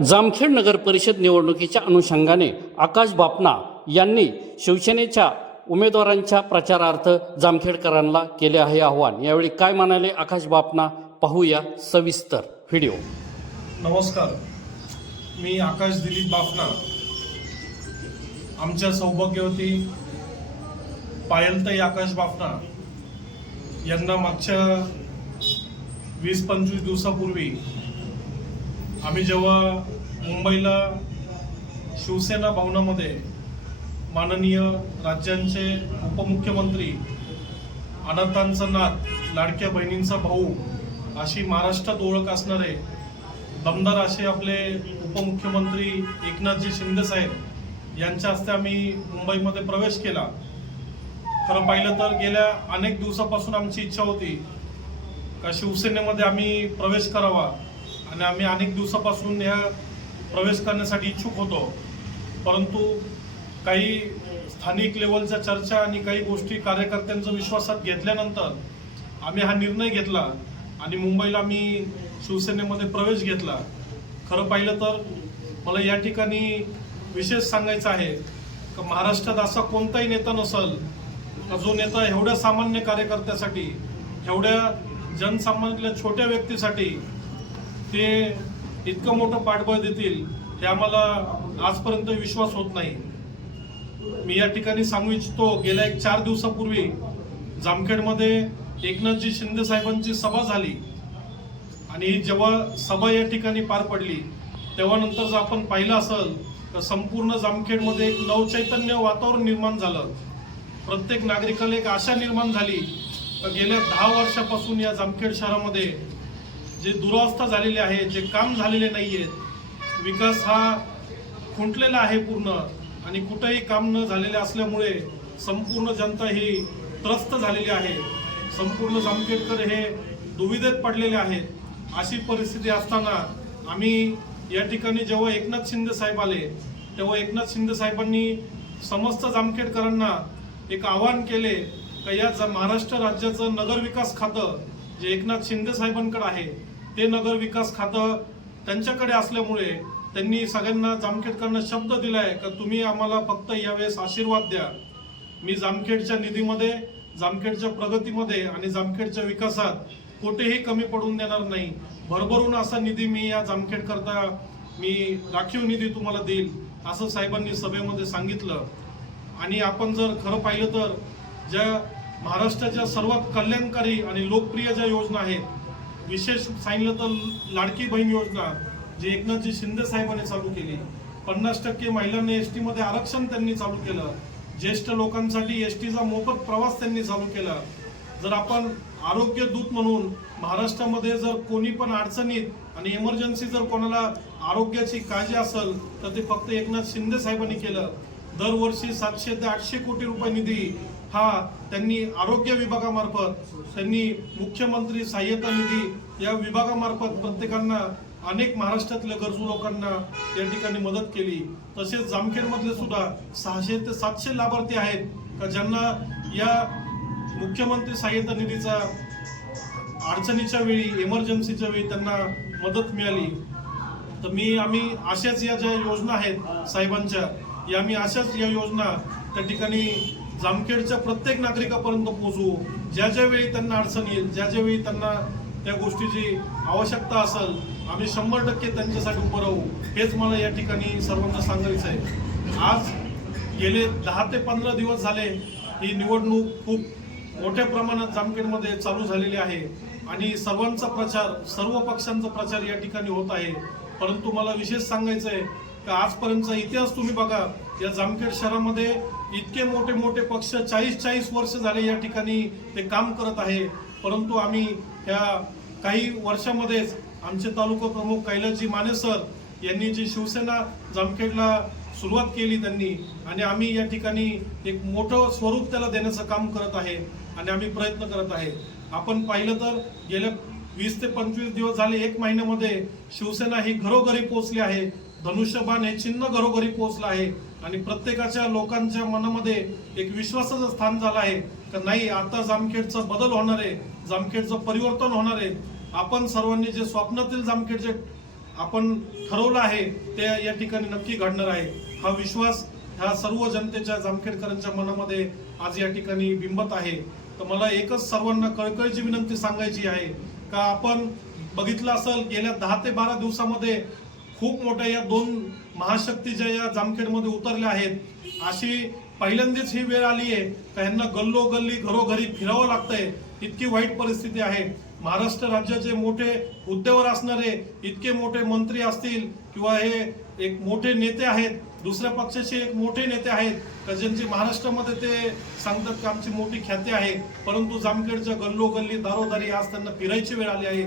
जामखेड नगर परिषद निवडणुकीच्या अनुषंगाने आकाश बापना यांनी शिवसेनेच्या उमेदवारांच्या प्रचारार्थ जामखेडकरांना केले आहे आव्हान। यावेळी काय म्हणाले आकाश बापना, पाहूया सविस्तर व्हिडिओ। नमस्कार, मी आकाश दिलीप बापना। आमच्या सौभाग्यवती पायलताई आकाश बापना यांना मागच्या 20-25 दिवसापूर्वी आम्ही जेव्हा मुंबईला शिवसेना भवनामध्ये माननीय राज्यांचे उपमुख्यमंत्री, अनाथांचा नाथ, लाडक्या बहिणींचा भाऊ अशी महाराष्ट्रात ओळख असणारे दमदार असे आपले उपमुख्यमंत्री एकनाथजी शिंदे साहेब यांच्या हस्ते आम्ही मुंबईमध्ये प्रवेश केला। खरं पाहिलं तर गेल्या अनेक दिवसापासून आमची इच्छा होती का शिवसेनेमध्ये आम्ही प्रवेश करावा आणि आम्ही अनेक दिवसापासून या प्रवेश करण्यासाठी इच्छुक होतो, परंतु काही स्थानिक लेवलच्या चर्चा आणि काही गोष्टी कार्यकर्त्यांचा विश्वासात घेतल्यानंतर आम्ही हा निर्णय घेतला आणि मुंबईला आम्ही शिवसेनेमध्ये प्रवेश घेतला। खरं पाहिलं तर मला या ठिकाणी विशेष सांगायचं आहे की महाराष्ट्रात असा कोणताही नेता नसेल का जो नेता एवढ्या सामान्य कार्यकर्त्यासाठी, एवढ्या जनसामान्यातल्या छोट्या व्यक्तीसाठी ते इतकं मोठं पाठबळ देतील हे आम्हाला आजपर्यंत विश्वास होत नाही। मी या ठिकाणी सांगू इच्छितो, गेल्या 4 दिवसापूर्वी जामखेडमध्ये एकनाथजी शिंदे साहेबांची सभा झाली आणि जेव्हा सभा या ठिकाणी पार पडली तेव्हा नंतर जर आपण पाहिलं असेल तर संपूर्ण जामखेडमध्ये एक नवचैतन्य वातावरण निर्माण झालं। प्रत्येक नागरिकाला एक आशा निर्माण झाली की गेल्या 10 वर्षापासून या जामखेड शहरामध्ये जे दुरावस्था झालेली आहे, जे काम झालेले नाहीये, विकास हा खुंटलेला आहे पूर्ण, आणि कुठेही काम न झालेले असल्यामुळे संपूर्ण जनता ही त्रस्त झालेली आहे। संपूर्ण जामखेडकर हे दुविधेत पडलेले आहेत। अशी परिस्थिती असताना आम्ही या ठिकाणी जेव्हा एकनाथ शिंदे साहेब आले तेव्हा एकनाथ शिंदे साहेबांनी समस्त जामखेडकरांना एक आवाहन केले की या महाराष्ट्र राज्याचं नगर विकास खातं जे एकनाथ शिंदे साहेबांकडे आहे ते नगर विकास खातं त्यांच्याकडे असल्यामुळे त्यांनी सगळ्यांना जामखेडकरांना शब्द दिलाय की तुम्ही आम्हाला फक्त यावेळेस आशीर्वाद द्या। मी जामखेडच्या निधीमध्ये, जामखेडच्या प्रगतीमध्ये आणि जामखेडच्या विकासात कुठेही कमी पडून देणार नाही। भरभरून असा निधी मी या जामखेडकरता मी राखीव निधी तुम्हाला देईल असं साहेबांनी सभेमध्ये सांगितलं। आणि आपण जर खरं पाहिलं तर ज्या महाराष्ट्राच्या सर्वात कल्याणकारी आणि लोकप्रिय ज्या योजना आहेत, विशेष सांगितलं तर लाडकी बहीण योजना जी एकनाथजी शिंदे साहेबांनी चालू केली, 50% महिलांना एसटी मध्ये आरक्षण त्यांनी चालू केलं, ज्येष्ठ लोकांसाठी एसटीचा मोफत प्रवास त्यांनी चालू केला। जर आपण आरोग्य दूत म्हणून महाराष्ट्रामध्ये जर कोणी पण अडचणीत आणि इमर्जन्सी जर कोणाला आरोग्याची काळजी असेल तर ते फक्त एकनाथ शिंदे साहेबांनी केलं। दरवर्षी 700 ते 800 कोटी रुपये निधी हा त्यांनी आरोग्य विभागामार्फत, त्यांनी मुख्यमंत्री सहाय्यता निधी या विभागामार्फत प्रत्येकांना, अनेक महाराष्ट्रातल्या गरजू लोकांना या ठिकाणी मदत केली। तसेच जामखेडमधले सुद्धा 600 ते 700 लाभार्थी आहेत का ज्यांना या मुख्यमंत्री सहाय्यता निधीचा अडचणीच्या वेळी, इमर्जन्सीच्या वेळी त्यांना मदत मिळाली। तर आम्ही अशाच या ज्या योजना आहेत साहेबांच्या, या आम्ही अशाच या योजना त्या ठिकाणी जामखेडच्या प्रत्येक नागरिकापर्यंत पोहोचवू। ज्या ज्या वेळी त्यांना अडचण येईल, ज्या ज्या वेळी त्यांना त्या गोष्टीची आवश्यकता असेल, आम्ही 100% त्यांच्यासाठी उभं राहू, हेच मला या ठिकाणी सर्वांना सांगायचं आहे। आज गेले 10 ते 15 दिवस झाले ही निवडणूक खूप मोठ्या प्रमाणात जामखेडमध्ये चालू झालेली आहे आणि सर्वांचा प्रचार, सर्व पक्षांचा प्रचार या ठिकाणी होत आहे। परंतु मला विशेष सांगायचं आहे की आजपर्यंतचा इतिहास तुम्ही बघा, या जामखेड शहरामध्ये इतके मोठे मोठे पक्ष 40-40 वर्ष झाले या ठिकाणी ते काम करत आहे, परंतु आम्ही या काही वर्षामध्येच आमचे तालुका प्रमुख कैलासजी माने सर यांनी जी शिवसेना जामखेडला सुरुवात केली त्यांनी, आणि आम्ही या ठिकाणी एक मोठं स्वरूप त्याला देण्याचं काम करत आहे आणि आम्ही प्रयत्न करत आहे। आपण पाहिलं तर गेल्या 20 ते 25 दिवस झाले, 1 महिन्यामध्ये शिवसेना ही घरोघरी पोहोचली आहे। धनुष्यबाण हे चिन्ह घरोघरी पोहोचलं आहे आणि प्रत्येकाच्या लोकांच्या मनामध्ये एक विश्वासाचं स्थान झालं आहे की नाही, आता जामखेडचा बदल होणार आहे, जामखेडचं परिवर्तन होणार आहे। आपण सर्वांनी जे स्वप्नातील जामखेडचे आपण ठरवलं आहे ते या ठिकाणी नक्की घडणार आहे. हा विश्वास ह्या सर्व जनतेच्या जामखेडकरांच्या मनामध्ये आज या ठिकाणी बिंबत आहे. तर मला एकच सर्वांना कळकळीची विनंती सांगायची आहे का आपण बघितलं असेल गेल्या 10 ते 12 दिवसामध्ये खूप मोठ्या या 2 महाशक्तीच्या या जामखेडमध्ये उतरल्या आहेत. अशी पहिल्यांदाच ही वेळ आली आहे का ह्यांना गल्लोगल्ली घरोघरी फिरावं लागतंय. इतकी वाईट परिस्थिती आहे. महाराष्ट्र राज्याचे मोठे हुद्द्यावर असणारे इतके मोठे मंत्री असतील किंवा हे एक मोठे नेते आहेत, दुसऱ्या पक्षाचे एक मोठे नेते आहेत का ज्यांची महाराष्ट्रामध्ये ते सांगतात की आमची मोठी ख्याती आहे, परंतु जामखेडच्या गल्लोगल्ली दारोदारी आज त्यांना फिरायची वेळ आली आहे.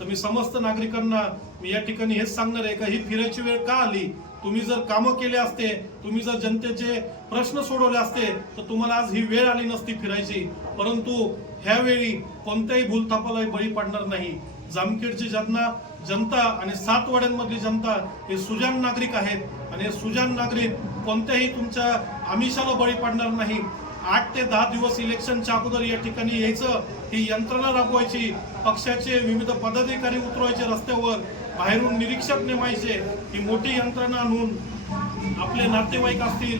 तर मी समस्त नागरिकांना मी या ठिकाणी हेच सांगणार आहे का ही फिरायची वेळ का आली. तुम्ही जर कामं केले असते, तुम्ही जर जनतेचे प्रश्न सोडवले असते तर तुम्हाला आज ही वेळ आली नसती फिरायची. परंतु ह्यावेळी कोणत्याही भूलथापाला बळी पडणार नाही. जामखेडची जनता आणि 7 वाड्यांमधली जनता हे सुजाण नागरिक आहेत आणि हे सुजाण नागरिक कोणत्याही तुमच्या आमिषाला बळी पडणार नाही. 8 ते 10 दिवस इलेक्शनच्या अगोदर या ठिकाणी यायचं, ही यंत्रणा राबवायची, पक्षाचे विविध पदाधिकारी उतरवायचे रस्त्यावर, बाहेरून निरीक्षक नेमायचे, ही मोठी यंत्रणा आणून आपले नातेवाईक असतील,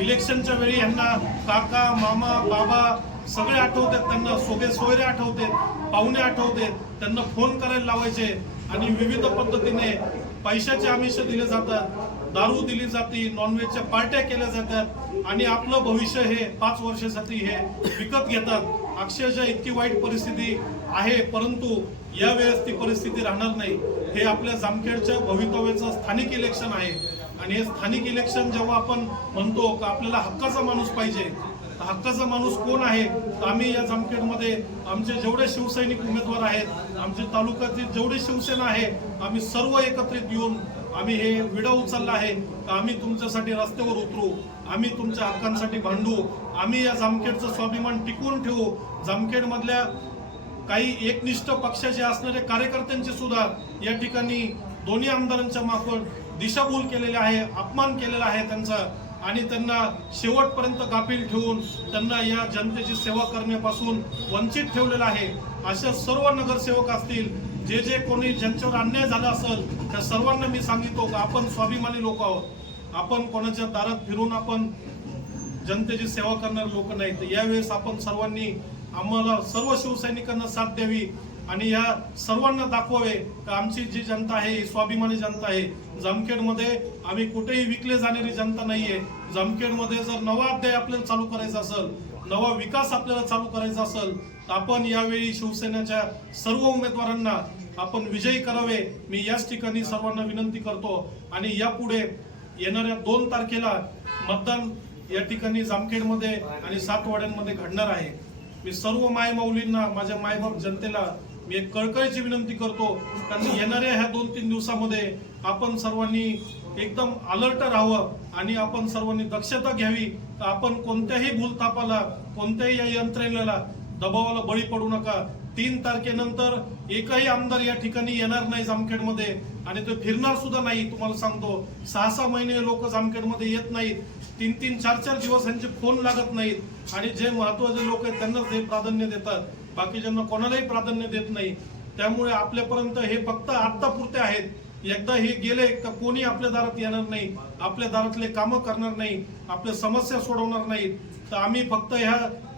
इलेक्शनच्या वेळी यांना काका मामा बाबा सगळे आठवतात, त्यांना सोयरे आठवतात, पाहुणे आठवतात, त्यांना फोन करायला लावायचे आणि विविध पद्धतीने पैशाचे आमिष दिले जातात, दारू दिली जाते, नॉनव्हेजच्या पार्ट्या केल्या जातात आणि आपलं भविष्य हे 5 वर्षासाठी हे विकत घेतात. अक्षरशः इतकी वाईट परिस्थिती आहे. परंतु या वेळेस ती परिस्थिती राहणार नाही. हे आपल्या जामखेडच्या भवितव्याचं स्थानिक इलेक्शन आहे आणि हे स्थानिक इलेक्शन जेव्हा आपण म्हणतो का आपल्याला हक्काचा माणूस पाहिजे, हक्काचा माणूस कोण आहे. तर आम्ही या जामखेडमध्ये आमचे जेवढे शिवसैनिक उमेदवार आहेत, आमच्या तालुक्यातील जेवढे शिवसेना आहे, आम्ही सर्व एकत्रित येऊन आम्ही हे विडा उचलला आहे का आम्ही तुमच्यासाठी रस्त्यावर उतरू, आम्ही तुमच्या हक्कांसाठी भांडू, आम्ही या जामखेडचं स्वाभिमान टिकवून ठेवू. जामखेडमधल्या काही एकनिष्ठ पक्षाचे असणारे कार्यकर्त्यांचे सुद्धा या ठिकाणी दोन्ही आमदारांच्या मार्फत दिशाभूल केलेली आहे, अपमान केलेला आहे त्यांचा आणि त्यांना शेवटपर्यंत गाफील ठेवून त्यांना या जनतेची सेवा करण्यापासून वंचित ठेवलेलं आहे. अशा सर्व नगरसेवक असतील, जे कोणी ज्यांच्यावर अन्याय झाला असेल त्या सर्वांना मी सांगितलो की आपण स्वाभिमानी लोक आहोत. आपण कोणाच्या दारात फिरून आपण जनतेची सेवा करणारे लोक नाहीत. यावेळेस आपण सर्वांनी आम्हाला सर्व शिवसैनिकांना साथ द्यावी आणि या सर्वांना दाखवावे की आमची जी जनता आहे ही स्वाभिमानी जनता आहे. जामखेडमध्ये आम्ही कुठेही विकले जाणारी जनता नाहीये. जामखेडमध्ये जर नवा अध्याय आपल्याला चालू करायचा असेल, नवा विकास आपल्याला चालू करायचा असेल तर आपण यावेळी शिवसेनेच्या सर्व उमेदवारांना आपण विजयी करावे. मी याच ठिकाणी सर्वांना विनंती करतो आणि यापुढे येणाऱ्या 2 तारखेला मतदान या ठिकाणी जामखेडमध्ये आणि 7 वाड्यांमध्ये घडणार आहे. मी सर्व मायमाऊलींना, माझ्या मायबाप जनतेला मी एक कळकळीची विनंती करतो कारण येणाऱ्या ह्या 2-3 दिवसामध्ये आपण सर्वांनी एकदम अलर्ट राहावं आणि आपण सर्वांनी दक्षता घ्यावी. आपण कोणत्याही भूलथापाला, कोणत्याही या यंत्रणेला, दबावाला बळी पडू नका. 3 तारखेनंतर एकही आमदार या ठिकाणी येणार नाही जामखेडमध्ये आणि तो फिरणार सुद्धा नाही. तुम्हाला सांगतो 6-6 महिने लोक जामखेडमध्ये येत नाहीत, 3-3, 4-4 दिवस यांचे फोन लागत नाहीत आणि जे महत्वाचे लोक आहेत त्यांनाच हे प्राधान्य देतात, बाकीच्यांना कोणालाही प्राधान्य देत नाही. त्यामुळे आपल्यापर्यंत हे फक्त आत्तापुरते आहेत. एकदा हे गेले का कोणी आपल्या दारात येणार नाही, आपल्या दारातले कामं करणार नाही, आपल्या समस्या सोडवणार नाहीत. तर आम्ही फक्त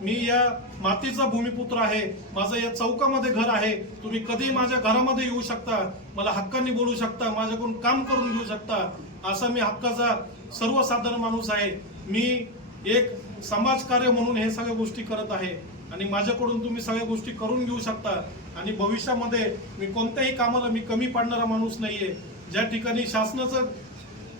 मी या मातीचा भूमिपुत्र आहे, माझं या चौकामध्ये घर आहे. तुम्ही कधी माझ्या घरामध्ये येऊ शकता, मला हक्काने बोलू शकता, माझ्याकडून काम करून घेऊ शकता. असा मी हक्काचा सर्वसाधारण माणूस आहे. मी एक समाजकार्य म्हणून हे सगळ्या गोष्टी करत आहे आणि माझ्याकडून तुम्ही सगळ्या गोष्टी करून घेऊ शकता आणि भविष्यामध्ये मी कोणत्याही कामाला मी कमी पडणारा माणूस नाहीये. ज्या ठिकाणी शासनाचं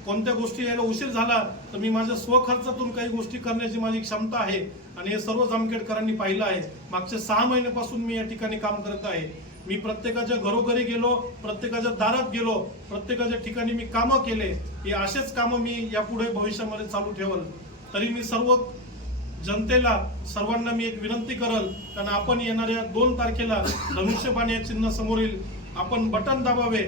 कोणत्या गोष्टी यायला उशीर झाला तर मी माझ्या स्वखर्चातून काही गोष्टी करण्याची माझी क्षमता आहे आणि हे सर्व जामखेडकरांनी पाहिलं आहे. मागच्या 6 महिन्यापासून मी या ठिकाणी काम करत आहे. मी प्रत्येकाच्या घरोघरी गेलो, प्रत्येकाच्या दारात गेलो, प्रत्येकाच्या ठिकाणी मी कामं केले. हे असेच कामं मी यापुढे भविष्यामध्ये चालू ठेवल. तरी मी सर्व जनतेला, सर्वांना मी एक विनंती करल कारण आपण येणाऱ्या 2 तारखेला धनुष्यबाण या चिन्ह समोरील आपण बटन दाबावे.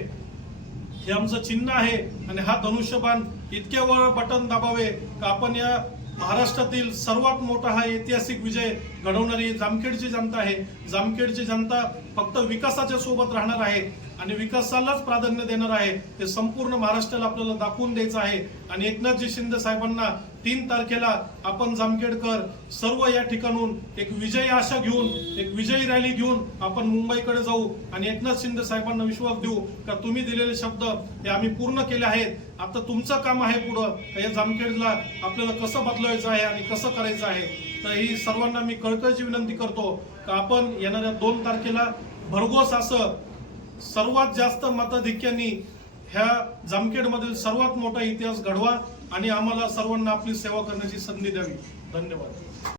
हे आमचं चिन्ह आहे आणि हा धनुष्यबाण इतक्या वेळ बटन दाबावे का आपण या महाराष्ट्रातील सर्वात मोठा हा ऐतिहासिक विजय घडवणारी जामखेडची जनता आहे. जामखेडची जनता फक्त विकासाच्या सोबत राहणार आहे आणि विकासालाच प्राधान्य देणार आहे ते संपूर्ण महाराष्ट्राला आपल्याला दाखवून द्यायचं आहे। आणि एकनाथजी शिंदे साहेबांना 3 तारखेला आपण जामखेडकर सर्व या ठिकाणून एक विजयी आशा घेऊन, एक विजयी रॅली घेऊन आपण मुंबईकडे जाऊ आणि एकनाथ शिंदे साहेबांना विश्वास देऊ का तुम्ही दिलेले शब्द हे आम्ही पूर्ण केले आहेत। आता तुमचं काम आहे पुढं या जामखेडला आपल्याला कसं बदलवायचं आहे आणि कसं करायचं आहे। तर ही सर्वांना मी कळकळीची विनंती करतो का आपण येणाऱ्या 2 तारखेला भरघोस असं सर्वात जास्त मताधिक्यांनी ह्या जामखेडमधील सर्वात मोठा इतिहास घडवा आणि आम्हाला सर्वांना आपली सेवा करण्याची संधी द्यावी। धन्यवाद।